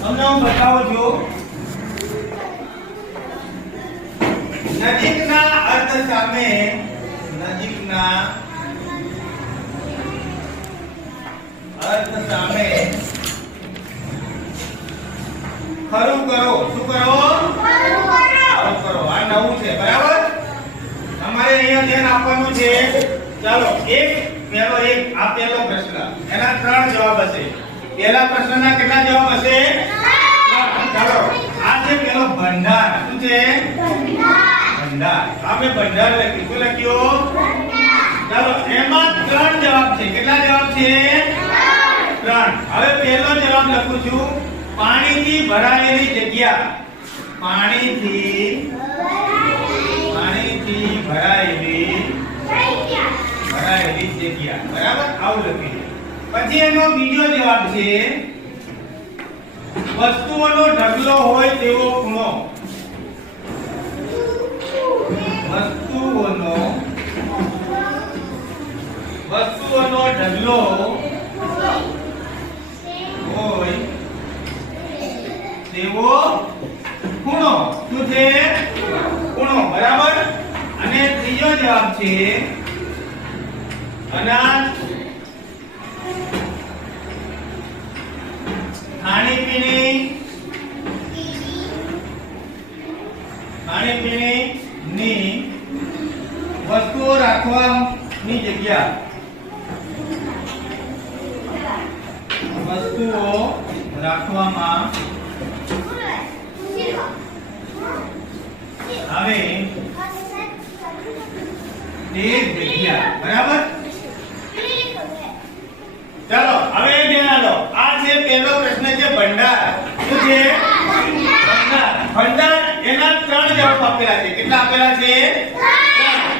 તમને હું બતાવું છું નજીકના અર્થ સામે નજીકના અર્થ સામે ખરું કરો. શું કરો? ખરું કરો. આ નવું છે, બરાબર? તમારે અહીંયા ધ્યાન આપવાનું છે. ચાલો આ પહેલો પ્રશ્ન, એના 3 જવાબ હશે. પહેલા પ્રશ્નના કેટલા જવાબ હશે? 3. ચાલો આ છે પેલો ભંડાર. શું છે? ભંડાર. આપણે ભંડાર લખ્યું. શું લખ્યું? ચાલો એમાં 3 જવાબ છે. કેટલા જવાબ છે? 3. હવે પહેલો જવાબ લખું છું. પાણીથી ભરાયેલી જગ્યા. પાણીથી ભરાયેલી જગ્યા. બરાબર? આવું લખી. પછી એનો બીજો જવાબ છે વસ્તુઓનો ઢગલો હોય તેવો ખૂણો. વસ્તુઓનો ઢગલો હોય તેવો ખૂણો. શું છે? ખૂણો. બરાબર? અને ત્રીજો જવાબ છે અનાજ ખાણીપીણીની વસ્તુઓ રાખવાની જગ્યા. વસ્તુઓ રાખવામાં આવે તે જગ્યા. બરાબર? ચાલો હવે ધ્યાન લો. આ છે પહેલો પ્રશ્ન છે ભંડાર. શું છે? ભંડાર. એના 3 જવાબ આપેલા છે. કેટલા આપેલા છે? 3.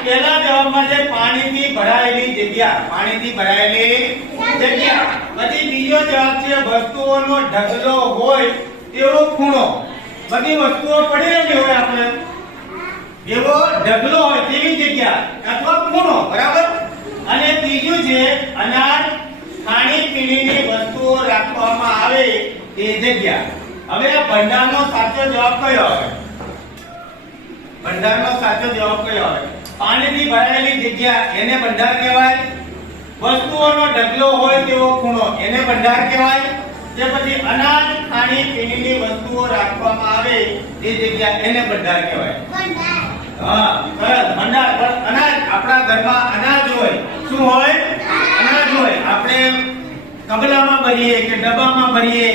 પહેલા જવાબમાં છે પાણીથી ભરાયેલી જગ્યા. પાણીથી ભરાયેલી જગ્યા. પછી બીજો જવાબ છે વસ્તુઓનો ઢગલો હોય તેવો ખૂણો. બધી વસ્તુઓ પડી રહેલી હોય આપણે એવો ઢગલો હોય તેવી જગ્યા અથવા ખૂણો. બરાબર? અને ત્રીજું છે અનાજ ખાણીપીણીની વસ્તુઓ રાખવામાં આવે તે જગ્યા. હવે આ ભંડારનો સાચો જવાબ કયો આવે? ભંડારનો સાચો જવાબ કયો આવે? પાણીથી ભરાયેલી જગ્યા એને ભંડાર કહેવાય. વસ્તુઓનો ઢગલો હોય તેવો ખૂણો એને ભંડાર કહેવાય. તે પછી અનાજ ખાણીપીણીની વસ્તુઓ રાખવામાં આવે તે જગ્યા એને ભંડાર કહેવાય. હા, સરસ. ભંડાર. અનાજ. આપણા ઘરમાં અનાજ હોય. શું હોય? અનાજ હોય. આપણે કબલામાં ભરીએ કે ડબ્બામાં ભરીએ